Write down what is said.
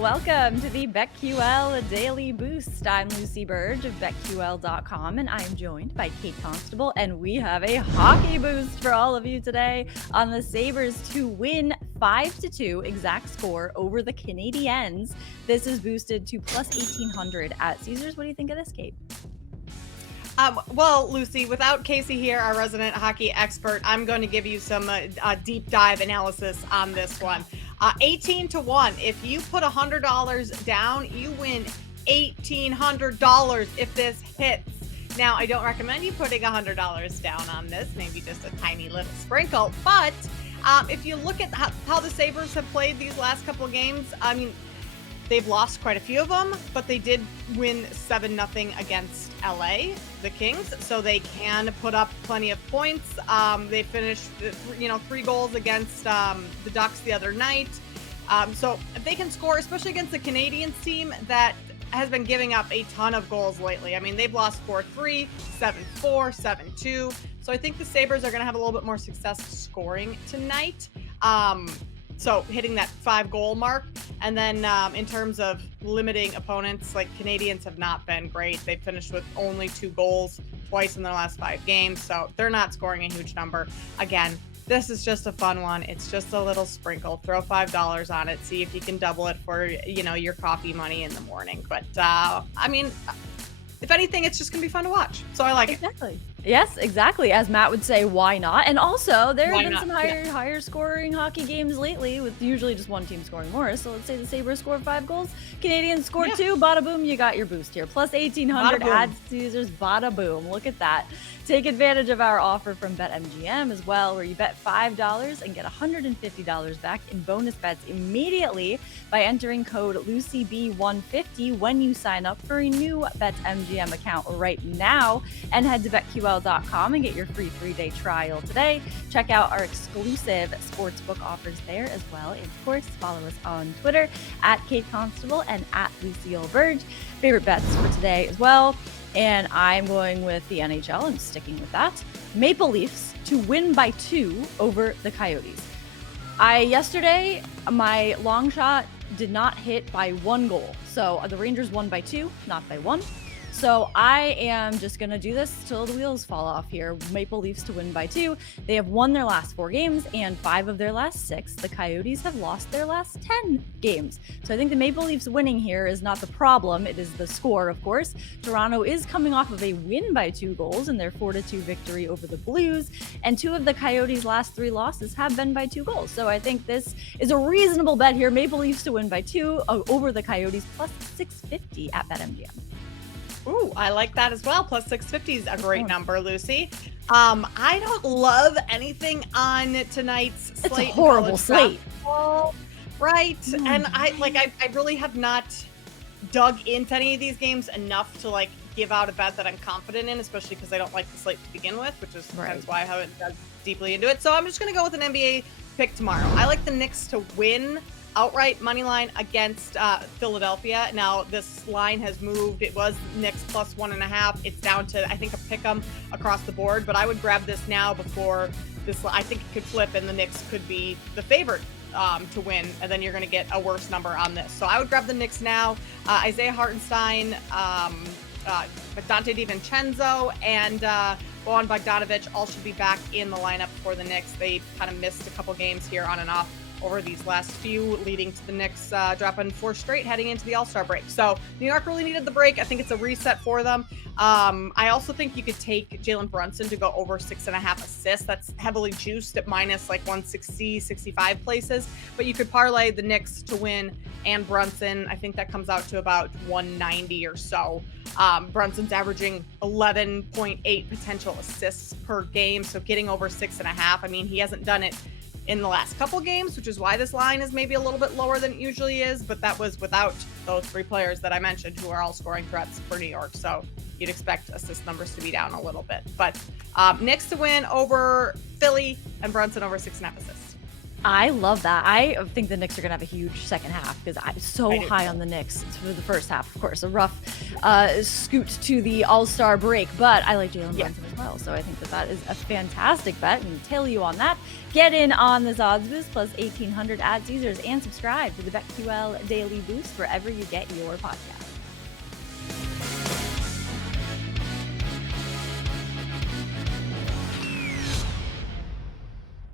Welcome to the BetQL Daily Boost. I'm Lucy Burge of BetQL.com, and I'm joined by Kate Constable, and we have a hockey boost for all of you today on the Sabres to win 5-2 exact score over the Canadiens. This is boosted to plus 1,800 at Caesars. What do you think of this, Kate? Well, Lucy, without Casey here, our resident hockey expert, I'm going to give you some deep dive analysis on this one. 18-1. If you put $100 down, you win $1,800 if this hits. Now, I don't recommend you putting $100 down on this, maybe just a tiny little sprinkle. But if you look at how the Sabres have played these last couple of games, I mean, they've lost quite a few of them, but they did win 7-0 against LA, the Kings, so they can put up plenty of points. They finished, 3 goals against the Ducks the other night. So if they can score, especially against the Canadiens team that has been giving up a ton of goals lately. I mean, they've lost 4-3, 7-4, 7-2. So I think the Sabres are going to have a little bit more success scoring tonight. So hitting that 5-goal mark. And then in terms of limiting opponents, like Canadians have not been great. They've finished with only 2 goals twice in their last 5 games. So they're not scoring a huge number. Again, this is just a fun one. It's just a little sprinkle. Throw $5 on it. See if you can double it for, your coffee money in the morning. But I mean, if anything, it's just going to be fun to watch. So I like it. Exactly. Yes, exactly. As Matt would say, why not? And also, there have been some Yeah. higher scoring hockey games lately with usually just one team scoring more. So let's say the Sabres scored 5 goals, Canadians scored 2. Bada boom, you got your boost here. Plus 1,800 at Caesars. Bada boom. Look at that. Take advantage of our offer from BetMGM as well, where you bet $5 and get $150 back in bonus bets immediately by entering code LucyB150 when you sign up for a new BetMGM account right now. And head to BetQL.com and get your free 3-day trial today. Check out our exclusive sportsbook offers there as well. And of course, follow us on Twitter at Kate Constable and at Lucille Burge. Favorite bets for today as well. And I'm going with the NHL and sticking with that. Maple Leafs to win by 2 over the Coyotes. Yesterday, my long shot did not hit by 1 goal. So the Rangers won by 2, not by 1. So I am just going to do this till the wheels fall off here. Maple Leafs to win by 2. They have won their last 4 games and 5 of their last 6. The Coyotes have lost their last 10 games. So I think the Maple Leafs winning here is not the problem. It is the score, of course. Toronto is coming off of a win by 2 goals in their 4-2 victory over the Blues. And 2 of the Coyotes' last 3 losses have been by 2 goals. So I think this is a reasonable bet here. Maple Leafs to win by 2 over the Coyotes plus 650 at BetMGM. Ooh, I like that as well. Plus 650 is a great number, Lucy. I don't love anything on tonight's slate. It's a horrible slate. Right. And I really have not dug into any of these games enough to give out a bet that I'm confident in, especially because I don't like the slate to begin with, which is hence why I haven't dug deeply into it. So I'm just going to go with an NBA pick tomorrow. I like the Knicks to win outright money line against Philadelphia. Now this line has moved. It was Knicks plus 1.5. It's down to, I think, a pick 'em across the board, but I would grab this now before this. I think it could flip and the Knicks could be the favorite to win, and then you're going to get a worse number on this. So I would grab the Knicks now. Isaiah Hartenstein, Dante DiVincenzo, and Bojan Bogdanovic all should be back in the lineup for the Knicks. They kind of missed a couple games here on and off over these last few, leading to the Knicks dropping 4 straight heading into the All-Star break. So New York really needed the break. I think it's a reset for them. I also think you could take Jalen Brunson to go over 6.5 assists. That's heavily juiced at minus 160, 65 places. But you could parlay the Knicks to win and Brunson. I think that comes out to about 190 or so. Brunson's averaging 11.8 potential assists per game. So getting over 6.5, I mean, he hasn't done it in the last couple games, which is why this line is maybe a little bit lower than it usually is, but that was without those 3 players that I mentioned who are all scoring threats for New York. So you'd expect assist numbers to be down a little bit. But Knicks to win over Philly and Brunson over 6.5 assists. I love that. I think the Knicks are going to have a huge second half because I'm so high on the Knicks for the first half. Of course, a rough scoot to the All-Star break, but I like Jalen Brunson as well. So I think that is a fantastic bet, and tail you on that. Get in on this odds boost plus 1,800 ads users and subscribe to the BetQL Daily Boost wherever you get your podcast.